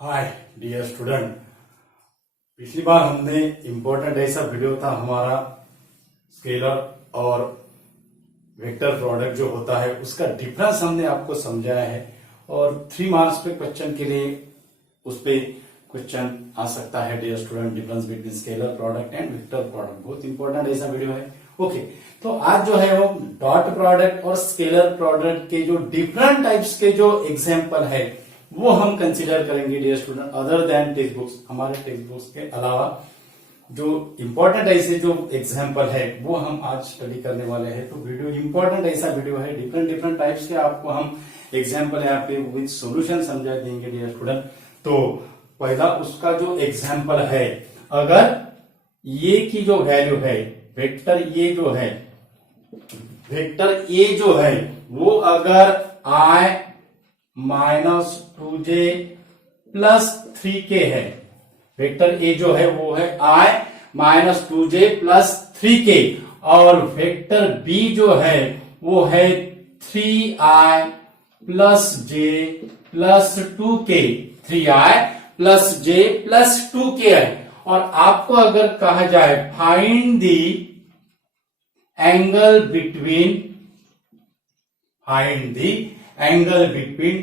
Hi dear student, पिछली बार हमने important ऐसा वीडियो था हमारा स्केलर और वेक्टर प्रोडक्ट जो होता है उसका डिफरेंस हमने आपको समझाया है और 3 मार्क्स पे क्वेश्चन के लिए उस पे क्वेश्चन आ सकता है dear student. Difference between scalar product and vector product बहुत इंपॉर्टेंट ऐसा वीडियो है। ओके, तो आज जो है वो डॉट प्रोडक्ट और स्केलर प्रोडक्ट के जो डिफरेंट टाइप्स के जो एग्जाम्पल है वो हम कंसीडर करेंगे dear student, other than text books. हमारे टेक्स्ट बुक्स के अलावा जो इंपॉर्टेंट ऐसे जो एग्जाम्पल है वो हम आज स्टडी करने वाले हैं। तो वीडियो इंपॉर्टेंट ऐसा वीडियो है, डिफरेंट टाइप्स के आपको हम एग्जाम्पल यहाँ पे विद सॉल्यूशन समझा देंगे डियर स्टूडेंट। तो पहला उसका जो एग्जाम्पल है, अगर ये की जो वैल्यू है वेक्टर ये जो है, वेक्टर ए जो है वो अगर I -2j + 3k है, वेक्टर ए जो है वो है I -2j + 3k और वेक्टर बी जो है वो है 3i + j + 2k, 3i + j + 2k है। और आपको अगर कहा जाए find the angle between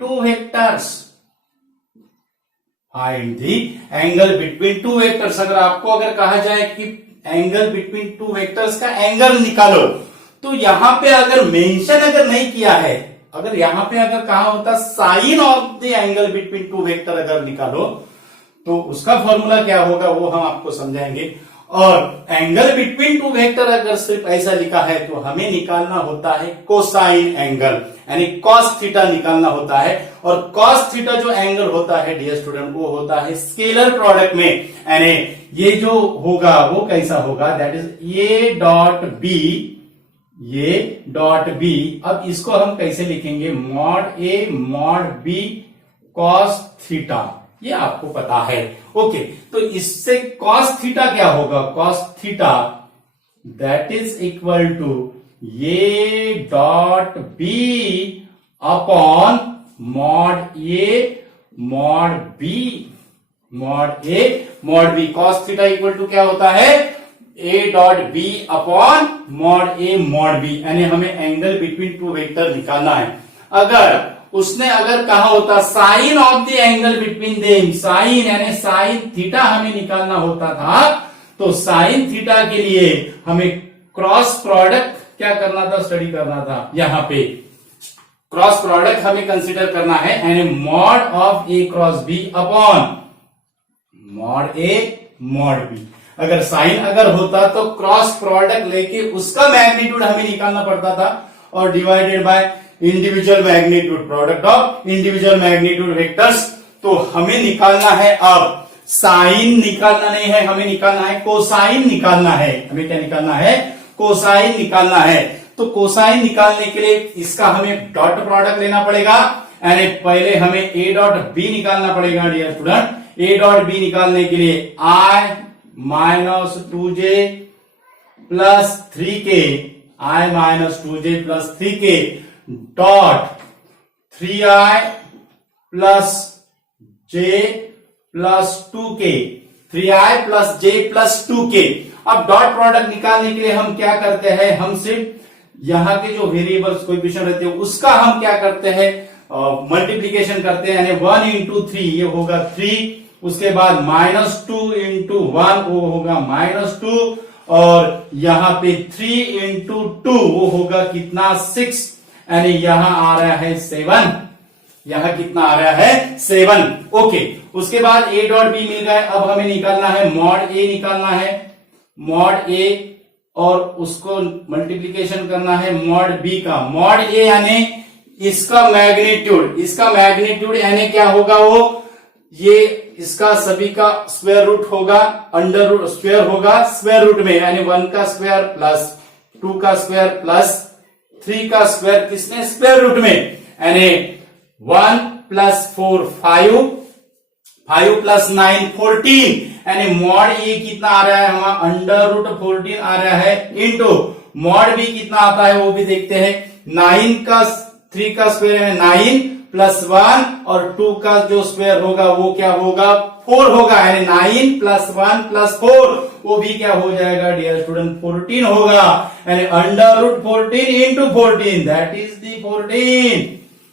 two vectors, find the angle between two vectors। अगर आपको अगर कहा जाए कि एंगल बिटवीन टू वेक्टर्स का एंगल निकालो, तो यहां पे अगर मेंशन अगर नहीं किया है, अगर यहां पे अगर कहा होता sine of the angle between two vector अगर निकालो तो उसका फॉर्मूला क्या होगा वो हम आपको समझाएंगे। और एंगल बिटवीन टू वेक्टर अगर सिर्फ ऐसा लिखा है तो हमें निकालना होता है कोसाइन एंगल, यानी कॉस थीटा निकालना होता है। और कॉस थीटा जो एंगल होता है डियर स्टूडेंट वो होता है स्केलर प्रोडक्ट में, यानी ये जो होगा वो कैसा होगा, that is A dot B. अब इसको हम कैसे लिखेंगे, mod A mod B cos theta, ये आपको पता है। ओके, तो इससे कॉस थीटा क्या होगा, cos theta that is equal to A dot B upon mod A mod B, mod A mod B. Cos theta equal to क्या होता है, A dot B upon mod A mod B, यानी हमें angle between two vector निकालना है। अगर उसने अगर कहा होता sine of the angle between them, sine यानी साइन थीटा हमें निकालना होता था, तो साइन थीटा के लिए हमें क्रॉस प्रोडक्ट क्या करना था, स्टडी करना था। यहां पे क्रॉस प्रोडक्ट हमें कंसीडर करना है, यानी mod of A cross B upon mod A mod B. अगर साइन अगर होता तो क्रॉस प्रोडक्ट लेके उसका मैग्नीट्यूड हमें निकालना पड़ता था और divided by individual magnitude, product of individual magnitude vectors. तो हमें निकालना है, अब साइन निकालना नहीं है, हमें निकालना है कोसाइन निकालना है। हमें क्या निकालना है, कोसाइन निकालना है। तो कोसाइन निकालने के लिए इसका हमें डॉट प्रोडक्ट लेना पड़ेगा, यानी पहले हमें ए डॉट बी निकालना पड़ेगा dear student. A dot B निकालने के लिए I -2j + 3k, I -2j + 3k dot 3i + j + 2k, 3i + j + 2k। अब डॉट प्रोडक्ट निकालने के लिए हम क्या करते हैं, हम सिर्फ यहाँ के जो वेरिएबल्स कोएफिशिएंट रहते हैं उसका हम क्या करते हैं, मल्टीप्लीकेशन करते हैं, यानी 1 × 3 ये होगा 3, उसके बाद -2 × 1 वो होगा -2, और यहाँ पे 3 × 2 वो होगा कितना 6, यानी यहां आ रहा है 7, यहां कितना आ रहा है 7। ओके, उसके बाद ए डॉट बी मिल गया। अब हमें निकालना है मॉड ए, निकालना है मॉड ए और उसको मल्टीप्लीकेशन करना है मॉड बी का। मॉड ए यानी इसका मैग्नीट्यूड यानी क्या होगा, वो ये इसका सभी का स्क्वायर रूट होगा, अंडर रूट स्क्वायर होगा स्क्वायर रूट में, यानी 1 का स्क्वायर प्लस 2 का स्क्वायर प्लस 3 का स्क्वायर किसने, स्क्वायर रूट में, यानी 1 + 4 5, 5 + 9 14, यानी मॉड ए कितना आ रहा है हमारा √14 आ रहा है, इंटू मॉड बी कितना आता है वो भी देखते हैं। 9 का 3 का स्क्वायर है 9 प्लस 1 और 2 का जो स्क्वायर होगा वो क्या होगा 4 होगा, यानी 9 प्लस 1 प्लस 4 वो भी क्या हो जाएगा डियर स्टूडेंट 14 होगा, यानी under root 14 into 14 that is the 14,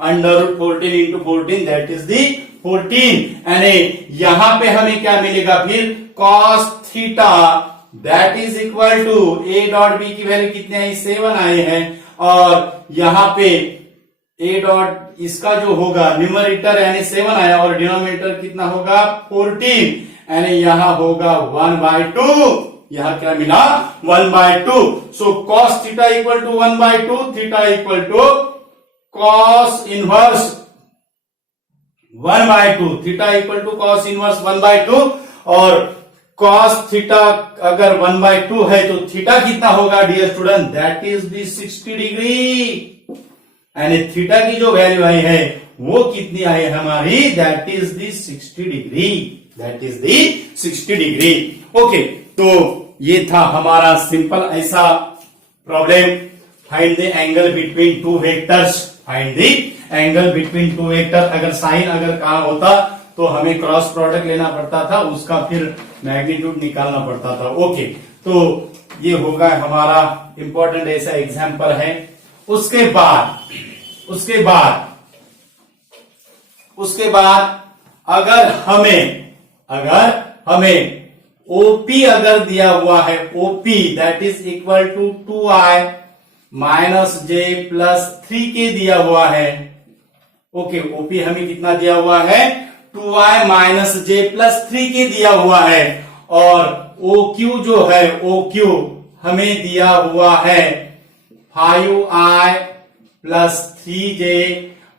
under root 14 into 14 that is the 14, यानी यहां पे हमें क्या मिलेगा फिर cos theta that is equal to a dot b की वैल्यू कितने आई 7 आए हैं, और यहां पे a डॉट इसका जो होगा न्यूमरेटर यानी 7 आया और डिनोमिनेटर कितना होगा 14, यानी यहां होगा 1/2, यहां क्या मिला 1/2, so cos theta equal to 1/2, theta equal to cos inverse 1/2, theta equal to cos inverse 1/2, और cos थीटा अगर 1/2 है तो थीटा कितना होगा dear student that is the 60 degree, यानी थीटा की जो वैल्यू आई है वो कितनी आई है हमारी that is the 60 degree, that is the 60 degree. Okay, तो ये था हमारा सिंपल ऐसा problem, find the angle between two vectors, find the angle between two vector. अगर साइन अगर कहा होता तो हमें क्रॉस प्रोडक्ट लेना पड़ता था, उसका फिर मैग्नीट्यूड निकालना पड़ता था। ओके, तो ये होगा हमारा इंपॉर्टेंट ऐसा एग्जाम्पल है। उसके बाद अगर हमें ओपी अगर दिया हुआ है, OP that is equal to 2i minus J plus 3k दिया हुआ है। ओके, ओपी हमें कितना दिया हुआ है 2i minus J plus 3k दिया हुआ है, और OQ जो है OQ हमें दिया हुआ है 5i plus 3j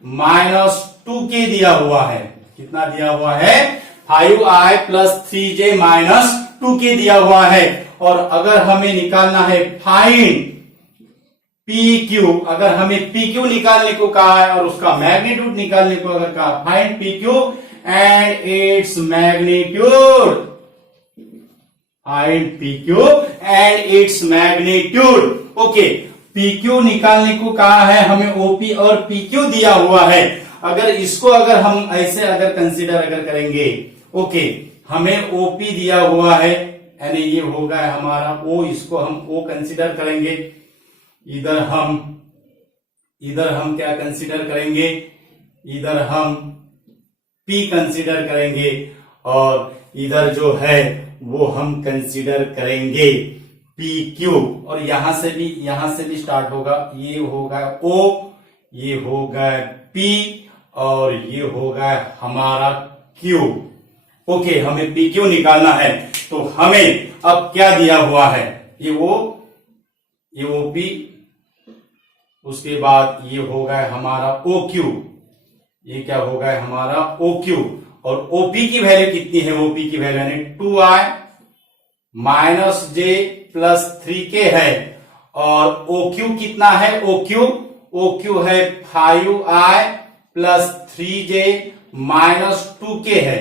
minus 2k दिया हुआ है। कितना दिया हुआ है 5i plus 3j minus 2k दिया हुआ है। और अगर हमें निकालना है फाइंड PQ, अगर हमें PQ निकालने को कहा है और उसका मैग्नीट्यूड निकालने को अगर कहा find PQ and its magnitude, find PQ and its magnitude. Okay, PQ निकालने को कहा है हमें, OP और PQ दिया हुआ है। अगर इसको अगर हम ऐसे अगर कंसीडर अगर करेंगे, ओके, हमें OP दिया हुआ है यानी ये होगा हमारा O, इसको हम O कंसीडर करेंगे। इधर हम क्या कंसीडर करेंगे, इधर हम P कंसीडर करेंगे, और इधर जो है वो हम कंसीडर करेंगे PQ, और यहां से भी स्टार्ट होगा, ये होगा O, ये होगा P और ये होगा हमारा Q। ओके, हमें PQ निकालना है, तो हमें अब क्या दिया हुआ है, ये OP, उसके बाद ये होगा हमारा OQ, ये क्या होगा हमारा OQ, और OP की वैल्यू कितनी है, OP की वैल्यू यानी 2i minus J plus 3k है, और OQ कितना है, OQ है 5i plus 3j minus 2k है।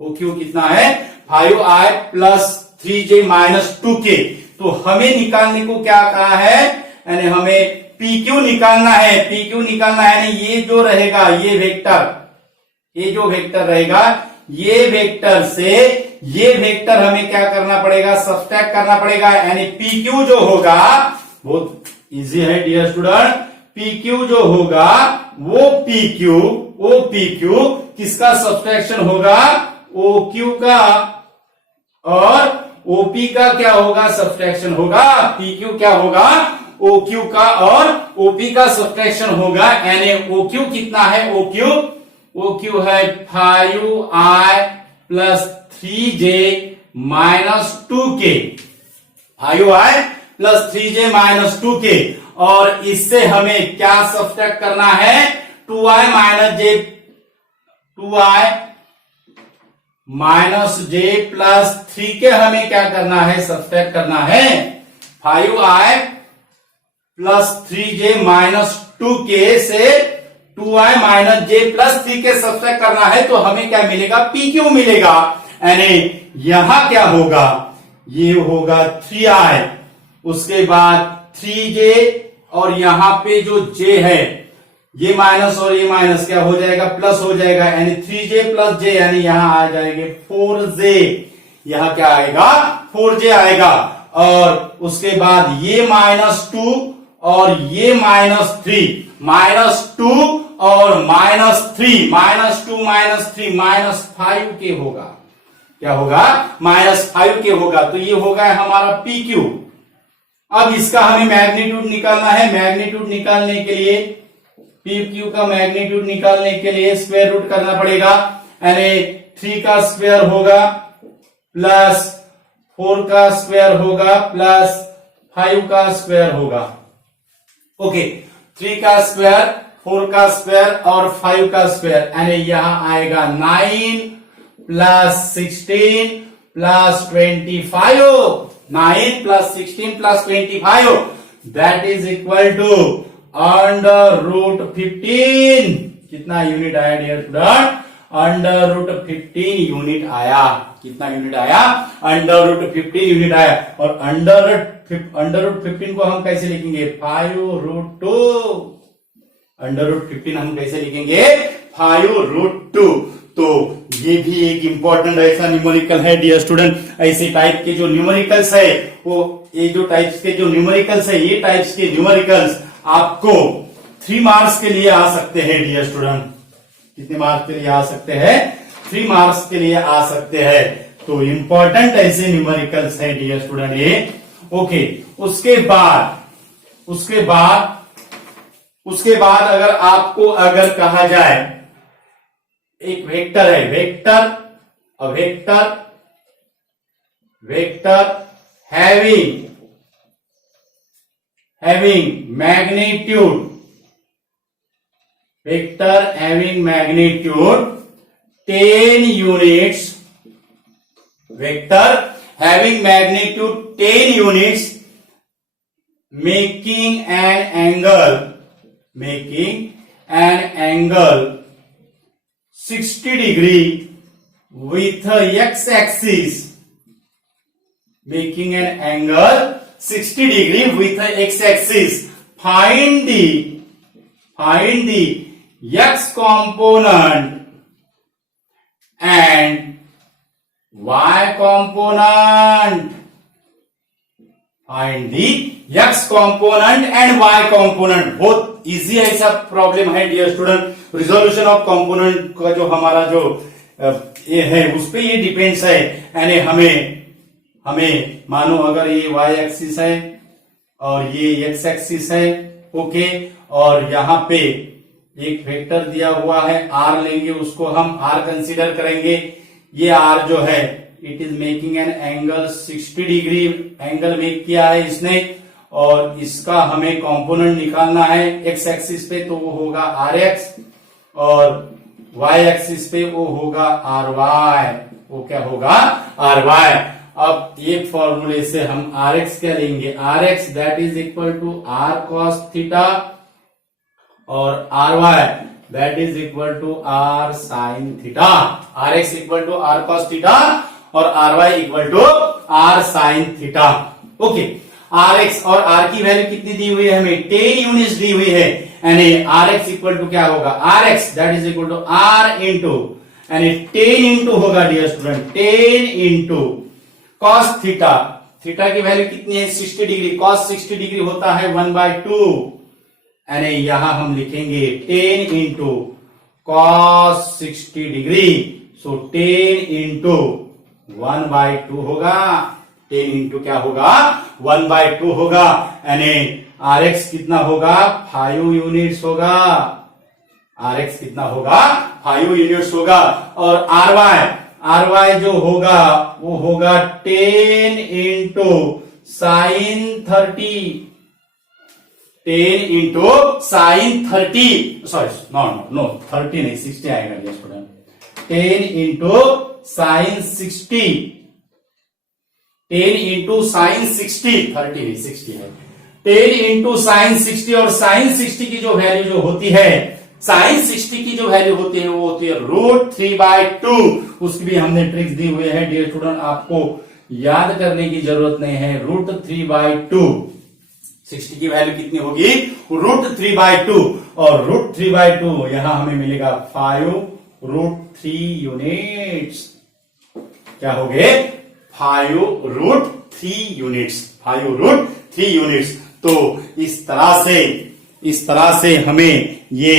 OQ कितना है 5i plus 3j minus 2k। तो हमें निकालने को क्या कहा है, यानी हमें PQ निकालना है, PQ निकालना है, यानी ये जो रहेगा ये जो वेक्टर रहेगा, ये वेक्टर से ये वेक्टर हमें क्या करना पड़ेगा, सब्सट्रैक्ट करना पड़ेगा, यानी PQ जो होगा, बहुत इजी है डियर स्टूडेंट, PQ जो होगा वो PQ किसका सब्सट्रैक्शन होगा, OQ का, और OP का क्या होगा सब्सट्रैक्शन होगा, PQ क्या होगा OQ का और OP का सब्सट्रैक्शन होगा, यानी OQ कितना है, OQ है 5i plus 3j minus 2k, 5i plus 3j minus 2k, और इससे हमें क्या सब्सट्रैक्ट करना है 2i minus j plus 3k हमें क्या करना है, सब्सट्रैक्ट करना है 5i plus 3j minus 2k से 2i minus j plus 3k subtract करना है, तो हमें क्या मिलेगा, PQ मिलेगा, यानी यहां क्या होगा, ये होगा 3i, उसके बाद 3j, और यहां पे जो j है ये माइनस और ये माइनस क्या हो जाएगा, प्लस हो जाएगा, यानी 3j प्लस j, यानी यहां आ जाएंगे 4j, यहां क्या आएगा 4j आएगा। और उसके बाद ये -2 और ये -3, -2 और -3, -2 -3 -5k होगा, क्या होगा -5k होगा। तो ये होगा हमारा PQ। अब इसका हमें मैग्नीट्यूड निकालना है। मैग्नीट्यूड निकालने के लिए, PQ का मैग्नीट्यूड निकालने के लिए स्क्वायर रूट करना पड़ेगा, यानी 3 का स्क्वायर होगा प्लस 4 का स्क्वायर होगा प्लस 5 का स्क्वायर होगा। ओके, 3 का स्क्वायर, 4 का स्क्वायर और 5 का स्क्वायर, यानी यहां आएगा 9 plus 16 plus 25, 9 plus 16 plus 25, that is equal to √15। कितना यूनिट आया डियर स्टूडेंट, √15 यूनिट आया। कितना यूनिट आया, √15 यूनिट आया। और √15 को हम कैसे लिखेंगे, 5√2। √15 हम कैसे लिखेंगे, 5√2। तो ये भी एक इंपॉर्टेंट ऐसा न्यूमेरिकल है डियर स्टूडेंट। ऐसे टाइप के जो न्यूमेरिकल्स है, वो ये जो टाइप्स के जो न्यूमेरिकल्स है, ये टाइप्स के न्यूमेरिकल्स आपको 3 मार्क्स के लिए आ सकते हैं डियर स्टूडेंट। कितने मार्क्स के लिए आ सकते हैं, 3 मार्क्स के लिए आ सकते हैं। तो इंपॉर्टेंट ऐसे न्यूमेरिकल्स है डियर स्टूडेंट ये। ओके, उसके बाद अगर आपको अगर कहा जाए, एक वेक्टर है, vector having magnitude, vector having magnitude 10 units, vector having magnitude 10 units, making an angle 60 degree with a x-axis, making an angle 60 degree with a x-axis. Find the x component and y component. Find the x component and y component. बहुत easy ऐसा problem है dear student. Resolution of component का जो हमारा जो ये है, उस पे ये डिपेंड्स है। यानी हमें मानो अगर ये y एक्सिस है और ये x एक्सिस है, ओके, और यहाँ पे एक वेक्टर दिया हुआ है r लेंगे, उसको हम r कंसीडर करेंगे। ये r जो है, it is making an angle 60 degree angle make किया है इसने, और इसका हमें कंपोनेंट निकालना है x एक्सिस पे, तो वो होगा rx, और y एक्सिस पे वो होगा ry। वो क्या होगा, ry। अब एक फॉर्मूले से हम rx क्या लेंगे, rx that is equal to r cos theta, और ry that is equal to r sin theta. rx equal to r cos theta और ry equal to r sin theta. Okay, rx और r की value कितनी दी हुई है हमें, 10 units दी हुई है, यानी rx इक्वल टू क्या होगा, rx that is equal to r into, यानी 10 इंटू होगा dear student, 10 into cos theta. Theta की वैल्यू कितनी है, 60 डिग्री। cos 60 डिग्री होता है 1/2, यानी यहां हम लिखेंगे 10 इंटू cos 60 डिग्री, सो 10 इंटू 1/2 होगा। 10 इंटू क्या होगा, 1/2 होगा, यानी rx कितना होगा, 5 यूनिट्स होगा। rx कितना होगा, 5 यूनिट्स होगा। और ry जो होगा वो होगा 10 into sine 30, 10 into sine 30, sorry no 30 नहीं, 60 आएगा dear student. 10 into sine 60, 10 into sine 60, 30 नहीं 60 है। 10 इंटू साइन 60, और साइन 60 की जो वैल्यू जो होती है, साइन 60 की जो वैल्यू होती है वो होती है √3/2। उसकी भी हमने ट्रिक्स दी हुई है डियर स्टूडेंट, आपको याद करने की जरूरत नहीं है। √3/2 60 की वैल्यू कितनी होगी, √3/2, और √3/2 यहां हमें मिलेगा 5√3 यूनिट्स। क्या हो गए, 5√3 यूनिट्स, 5√3 यूनिट्स। तो इस तरह से हमें ये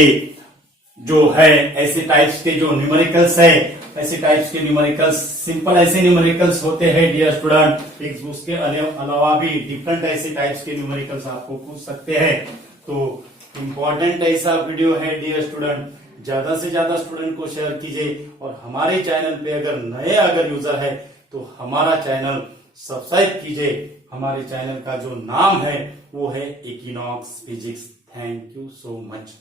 जो है ऐसे टाइप्स के जो न्यूमेरिकल्स है, ऐसे टाइप्स के न्यूमेरिकल्स, सिंपल ऐसे न्यूमेरिकल्स होते हैं डियर स्टूडेंट। एक उसके अलावा भी डिफरेंट ऐसे टाइप्स के न्यूमेरिकल्स आपको पूछ सकते हैं। तो इम्पोर्टेंट ऐसा वीडियो है डियर स्टूडेंट, ज्यादा से ज्यादा स्टूडेंट को शेयर कीजिए, और हमारे चैनल पे अगर यूजर है तो हमारा चैनल सब्सक्राइब कीजिए। हमारे चैनल का जो नाम है वो है equinox physics. Thank you so much.